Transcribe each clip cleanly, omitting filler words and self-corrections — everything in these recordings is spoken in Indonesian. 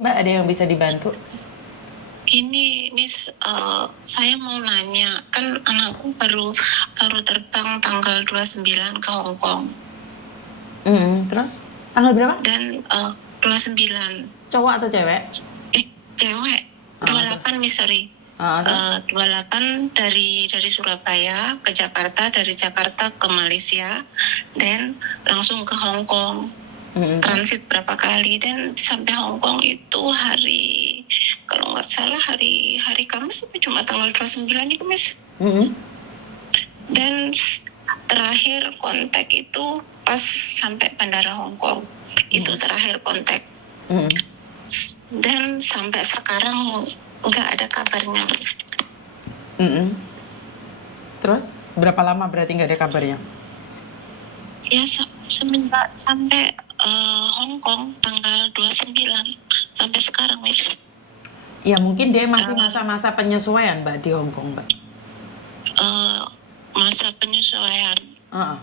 Mbak, ada yang bisa dibantu? Ini Miss, saya mau nanya, kan anakku baru terbang tanggal 29 ke Hong Kong. Terus? Tanggal berapa? Dan 29. Cowok atau cewek? Cewek. 28 Miss, sorry. 28 dari Surabaya ke Jakarta, dari Jakarta ke Malaysia, dan langsung ke Hong Kong. Transit berapa kali, dan sampai Hong Kong itu hari, kalau nggak salah hari Kamis sampai cuma tanggal 29 itu Miss. Dan terakhir kontak itu pas sampai bandara Hong Kong. Itu terakhir kontak. Dan sampai sekarang nggak ada kabarnya Miss. Terus berapa lama berarti nggak ada kabarnya? Ya semenjak sampai Hong Kong tanggal 29 sampai sekarang Miss. Ya mungkin dia masih masa-masa penyesuaian Mbak di Hong Kong Mbak. Masa penyesuaian.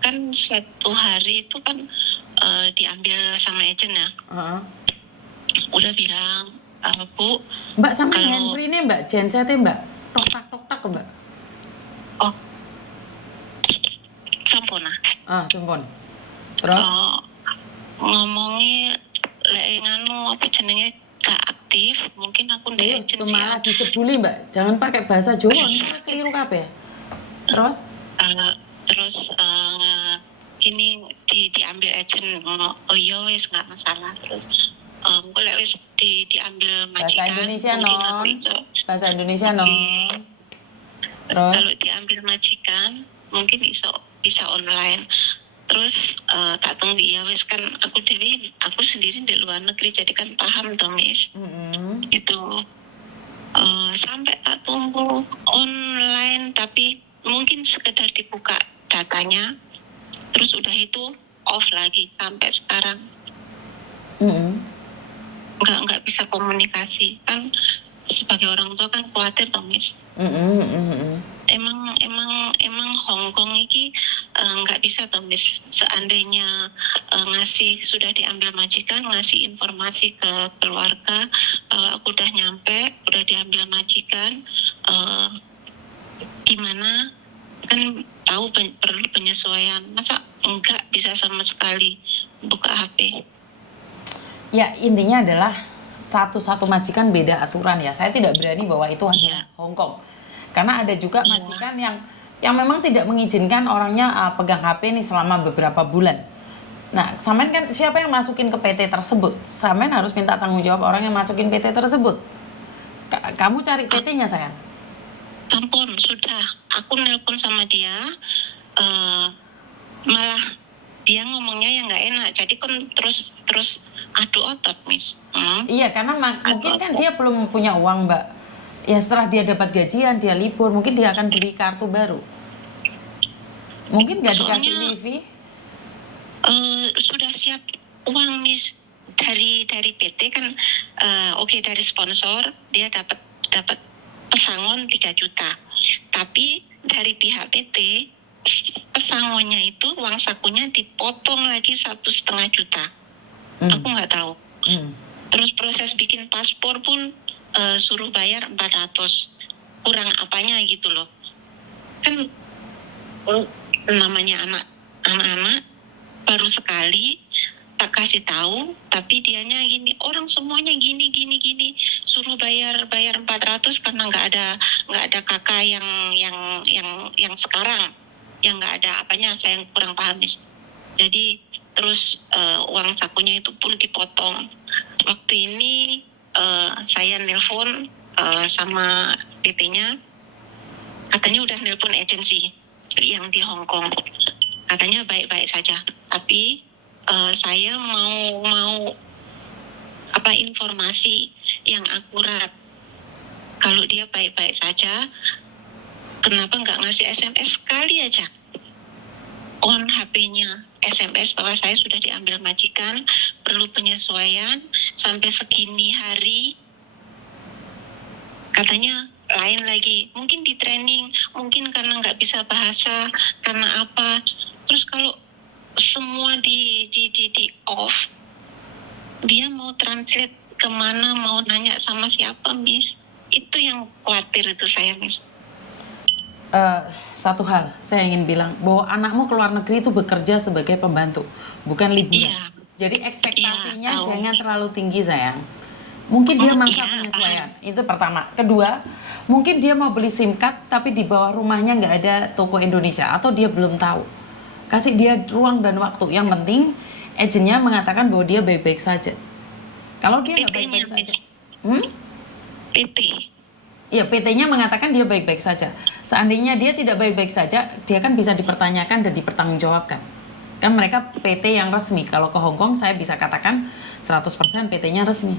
Kan satu hari itu kan diambil sama agent ya. Udah bilang, Bu, Mbak sama handphone ini Mbak, gensetnya Mbak, tok-tak Mbak. Oh, sampun ah. Sampun. Terus? Ngomongnya nganu apa jenenge gak aktif, mungkin aku ndek itu malah disebuli Mbak, jangan pakai bahasa Jawa, ini keliru kabeh. Terus? Ini diambil agent, oh iya wis nggak masalah. Terus engko lek wis diambil majikan, bahasa Indonesia non. Bahasa Indonesia non. Terus kalau diambil majikan mungkin bisa online. Terus tak tunggu ya wis, kan aku sendiri di luar negeri jadi kan paham dong Miss. Itu sampai tak tunggu online, tapi mungkin sekedar dibuka datanya, terus udah itu off lagi sampai sekarang. Nggak bisa komunikasi, kan sebagai orang tua kan khawatir dong Miss. Emang Hong Kong ini nggak bisa dong Miss, seandainya ngasih, sudah diambil majikan, ngasih informasi ke keluarga bahwa aku udah nyampe, udah diambil majikan, gimana, kan tahu perlu penyesuaian, masa enggak bisa sama sekali buka HP. Ya intinya adalah satu-satu majikan beda aturan ya. Saya tidak berani bahwa itu hanya Hong Kong, karena ada juga majikan yang memang tidak mengizinkan orangnya pegang HP nih selama beberapa bulan. Nah, Samen kan siapa yang masukin ke PT tersebut? Samen harus minta tanggung jawab orang yang masukin PT tersebut. Kamu cari PT-nya sayang? Ampun, sudah. Aku nelpon sama dia, malah dia ngomongnya yang nggak enak. Jadi kan terus adu otot, Miss. Iya, karena mungkin kan dia belum punya uang, Mbak. Ya setelah dia dapat gajian, dia libur, mungkin dia akan beli kartu baru. Mungkin nggak dikasih wifi? Sudah siap uang Miss dari PT kan, oke, dari sponsor dia dapat pesangon 3 juta. Tapi dari pihak PT pesangonnya itu uang sakunya dipotong lagi 1,5 juta. Aku nggak tahu. Terus proses bikin paspor pun suruh bayar 400. Kurang apanya gitu loh. Kan namanya anak-anak baru sekali tak kasih tahu, tapi dianya gini, orang semuanya gini, suruh bayar 400 karena nggak ada kakak yang sekarang, yang nggak ada apanya, saya yang kurang paham. Jadi terus uang sakunya itu pun dipotong. Waktu ini saya nelpon sama PT-nya, katanya udah nelpon agensi yang di Hong Kong, katanya baik-baik saja, tapi saya mau informasi yang akurat. Kalau dia baik-baik saja, kenapa nggak ngasih SMS sekali aja on HP-nya, SMS bahwa saya sudah diambil majikan, perlu penyesuaian sampai segini hari. Katanya lain lagi, mungkin di training, mungkin karena nggak bisa bahasa, karena apa. Terus kalau semua di off, dia mau translate kemana, mau nanya sama siapa, Miss. Itu yang khawatir itu saya, Miss. Satu hal saya ingin bilang bahwa anakmu ke luar negeri itu bekerja sebagai pembantu, bukan liburan. Iya. Jadi ekspektasinya Iya, tahu. jangan terlalu tinggi sayang. Mungkin dia masa Iya, penyesuaian, itu pertama. Kedua, mungkin dia mau beli SIM card tapi di bawah rumahnya nggak ada toko Indonesia atau dia belum tahu. Kasih dia ruang dan waktu. Yang penting agennya mengatakan bahwa dia baik-baik saja. Kalau dia nggak PT-nya, baik-baik saja, Miss. PT. ya PT-nya mengatakan dia baik-baik saja. Seandainya dia tidak baik-baik saja, dia kan bisa dipertanyakan dan dipertanggungjawabkan. Kan mereka PT yang resmi. Kalau ke Hong Kong saya bisa katakan 100% PT-nya resmi.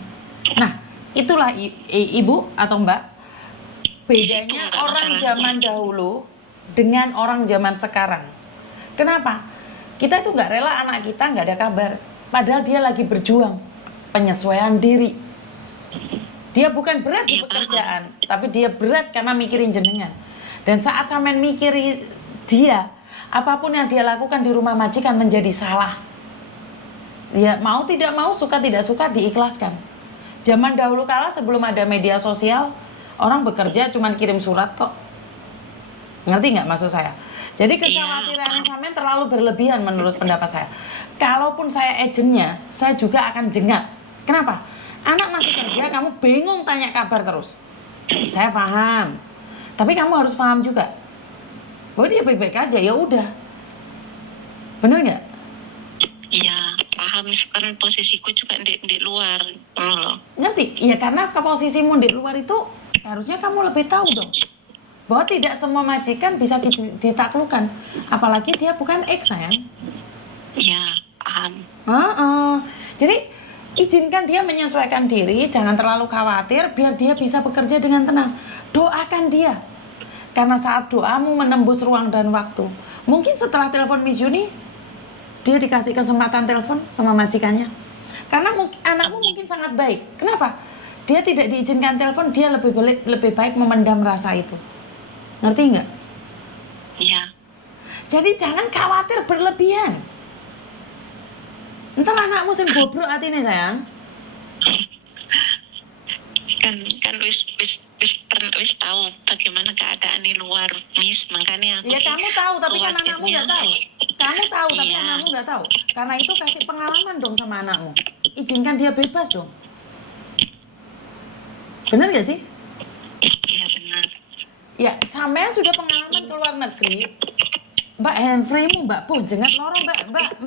Nah, itulah Ibu atau Mbak, bedanya Itu nggak orang masalah. zaman dahulu dengan orang zaman sekarang. Kenapa? Kita itu nggak rela anak kita nggak ada kabar. Padahal dia lagi berjuang. Penyesuaian diri. Dia bukan berat di Iya, pekerjaan, tapi dia berat karena mikirin jenengan. Dan saat sampean mikiri dia, apapun yang dia lakukan di rumah majikan menjadi salah. Ya mau tidak mau, suka tidak suka diikhlaskan. Zaman dahulu kala sebelum ada media sosial, orang bekerja cuman kirim surat kok. Ngerti nggak maksud saya? Jadi kekhawatirannya sampean terlalu berlebihan menurut pendapat saya. Kalaupun saya agennya, saya juga akan jengak. Kenapa? Anak masih kerja, kamu bingung tanya kabar terus. Saya paham. Tapi kamu harus paham juga bahwa dia baik-baik aja, ya udah. Bener nggak? Iya, paham. Sekarang posisiku juga di luar. Loh. Ngerti? Ya karena ke posisimu di luar itu harusnya kamu lebih tahu dong bahwa tidak semua majikan bisa ditaklukkan. Apalagi dia bukan X, sayang. Iya, paham. Jadi izinkan dia menyesuaikan diri, jangan terlalu khawatir, biar dia bisa bekerja dengan tenang. Doakan dia, karena saat doamu menembus ruang dan waktu. Mungkin setelah telepon Miss Yuni, dia dikasih kesempatan telepon sama majikannya. Karena anakmu mungkin sangat baik. Kenapa? Dia tidak diizinkan telepon, dia lebih baik memendam rasa itu. Ngerti nggak? Iya. Jadi jangan khawatir berlebihan. Ntar anakmu sing bobrok atine, sayang. Kan wis tahu bagaimana keadaan di luar, Miss. Makanya aku Ya kamu tahu, tapi kan khawatirnya. anakmu nggak tahu. Kamu tahu, tapi Iya. anakmu nggak tahu. Karena itu kasih pengalaman dong sama anakmu. Izinkan dia bebas dong. Bener nggak sih? Iya, benar. Ya, sampean sudah pengalaman ke luar negeri. Mbak, handframe-mu, Mbak. Puh, jengat lorong,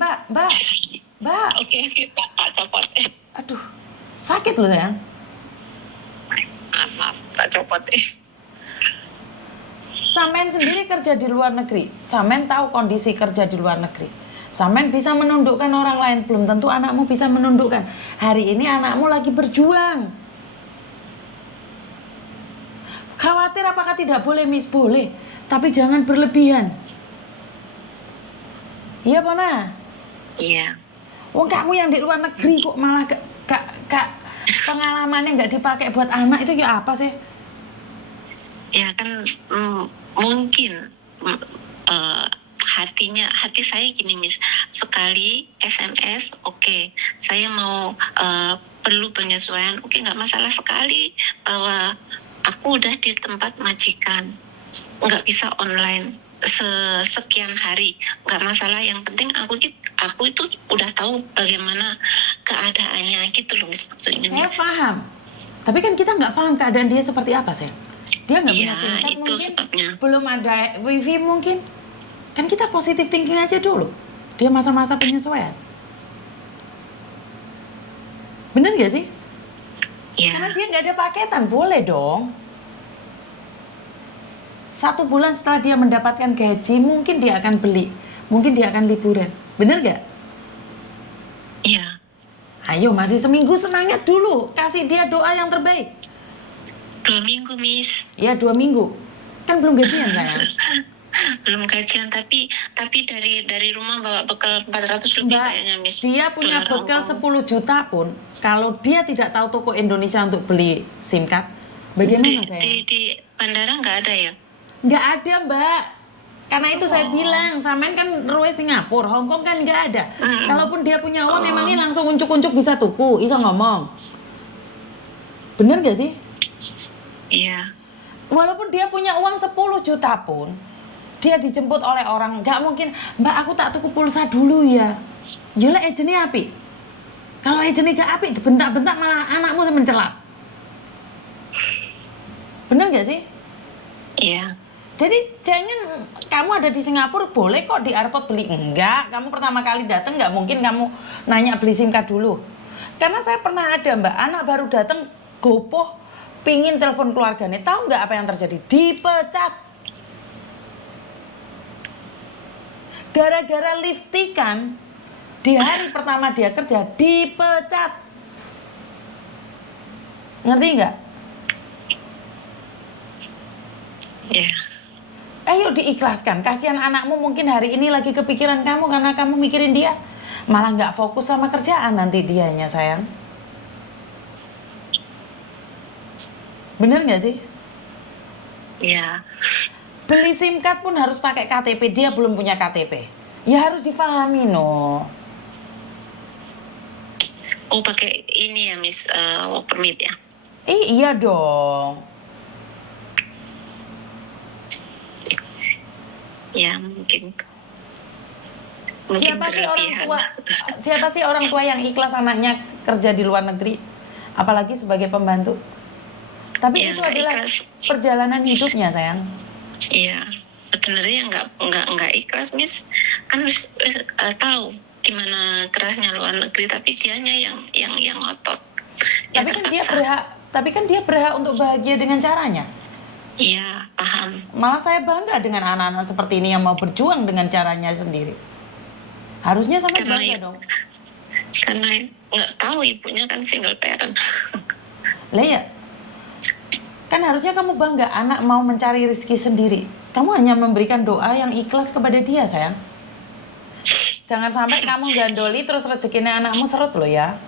Mbak. Oke, tak copot. Aduh, sakit loh, sayang. Maaf, tak copot. Sampean sendiri kerja di luar negeri. Sampean tahu kondisi kerja di luar negeri. Sampean bisa menundukkan orang lain, belum tentu anakmu bisa menundukkan. Hari ini anakmu lagi berjuang. Khawatir apakah tidak boleh, Miss? Boleh, tapi jangan berlebihan. Iya, Pona? Iya. Wong kamu yang di luar negeri kok malah gak pengalamannya nggak dipakai buat anak, itu ya apa sih? Ya kan mungkin hati saya gini, Miss. Sekali SMS, oke. Saya mau perlu penyesuaian, oke, nggak masalah. Sekali bahwa aku udah di tempat majikan, nggak bisa online sekian hari, nggak masalah. Yang penting aku itu udah tahu bagaimana keadaannya gitu loh, Miss, maksudnya, Saya Miss. paham, tapi kan kita nggak paham keadaan dia seperti apa, sih. Dia nggak punya Iya, SIM card itu mungkin, sebabnya. belum ada wifi mungkin. Kan kita positif thinking aja dulu. Dia masa-masa penyesuaian. Bener nggak sih? Iya. Karena dia nggak ada paketan, boleh dong. 1 bulan setelah dia mendapatkan gaji, mungkin dia akan beli, mungkin dia akan liburan. Bener nggak? Iya. Ayo, masih seminggu, semangat dulu. Kasih dia doa yang terbaik. 2 minggu, Miss. Ya, 2 minggu. Kan belum gajian, sayang. Belum gajian, tapi dari rumah bawa bekal 400 lebih Mbak, kayaknya, Miss. dia punya Dolar bekal Hongkong. 10 juta pun, kalau dia tidak tahu toko Indonesia untuk beli SIM card, bagaimana, sayang? Di bandara nggak ada ya? Nggak ada, Mbak. Karena itu saya bilang, sampean kan ruwe Singapura, Hong Kong kan nggak ada. Kalaupun dia punya uang, emangnya langsung uncuk-uncuk bisa tuku, iso ngomong. Bener gak sih? Iya. Walaupun dia punya uang 10 juta pun, dia dijemput oleh orang, nggak mungkin, Mbak aku tak tuku pulsa dulu ya. Yolah ejennya api. Kalau ejennya gak api, bentak-bentak malah anakmu mencelat. Bener gak sih? Iya. Jadi jangan kamu ada di Singapura boleh kok di airport beli. Enggak, kamu pertama kali datang nggak mungkin kamu nanya beli SIM card dulu. Karena saya pernah ada Mbak, anak baru datang gopoh pingin telepon keluarganya. Tahu nggak apa yang terjadi? Dipecat. Gara-gara liftikan di hari pertama dia kerja dipecat. Ngerti nggak? Iya. Ayo diikhlaskan, kasihan anakmu mungkin hari ini lagi kepikiran kamu karena kamu mikirin dia. Malah nggak fokus sama kerjaan nanti dianya sayang. Bener nggak sih? Iya. Beli SIM card pun harus pakai KTP, dia belum punya KTP. Ya harus difahami no. Oh pakai ini ya Miss, work permit ya? Iya dong. Ya mungkin Siapa sih orang berlebihan. tua? Siapa sih orang tua yang ikhlas anaknya kerja di luar negeri, apalagi sebagai pembantu? Tapi Ya, itu nggak adalah ikhlas. perjalanan hidupnya sayang. Iya, sebenarnya nggak ikhlas Miss, kan tahu gimana kerasnya luar negeri, tapi dianya yang ngotot. Ya, Tapi kan dia berhak untuk bahagia dengan caranya. Iya, paham. Malah saya bangga dengan anak-anak seperti ini yang mau berjuang dengan caranya sendiri. Harusnya sama bangga dong. Karena nggak tahu ibunya kan single parent. Lah ya, kan harusnya kamu bangga anak mau mencari rezeki sendiri. Kamu hanya memberikan doa yang ikhlas kepada dia sayang. Jangan sampai kamu gandoli terus rezekinya anakmu seret loh ya.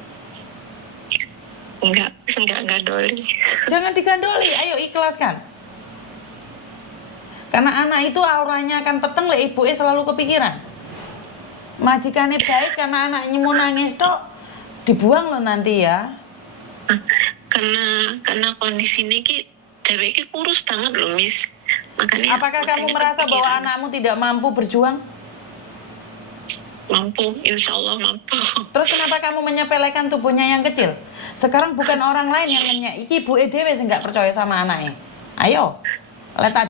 Enggak doli. Jangan digandoli, ayo ikhlaskan. Karena anak itu auranya akan peteng le ibunya selalu kepikiran. Majikannya baik karena anaknya mau nangis tok, dibuang loh nanti ya. Karena kondisi ini dewek kurus banget loh Miss. Apakah kamu merasa bahwa anakmu tidak mampu berjuang? Mampu, insya Allah mampu. Terus kenapa kamu menyepelekan tubuhnya yang kecil? Sekarang bukan orang lain yang nanya, iki ibu dewe sing nggak percaya sama anaknya. Ayo, letak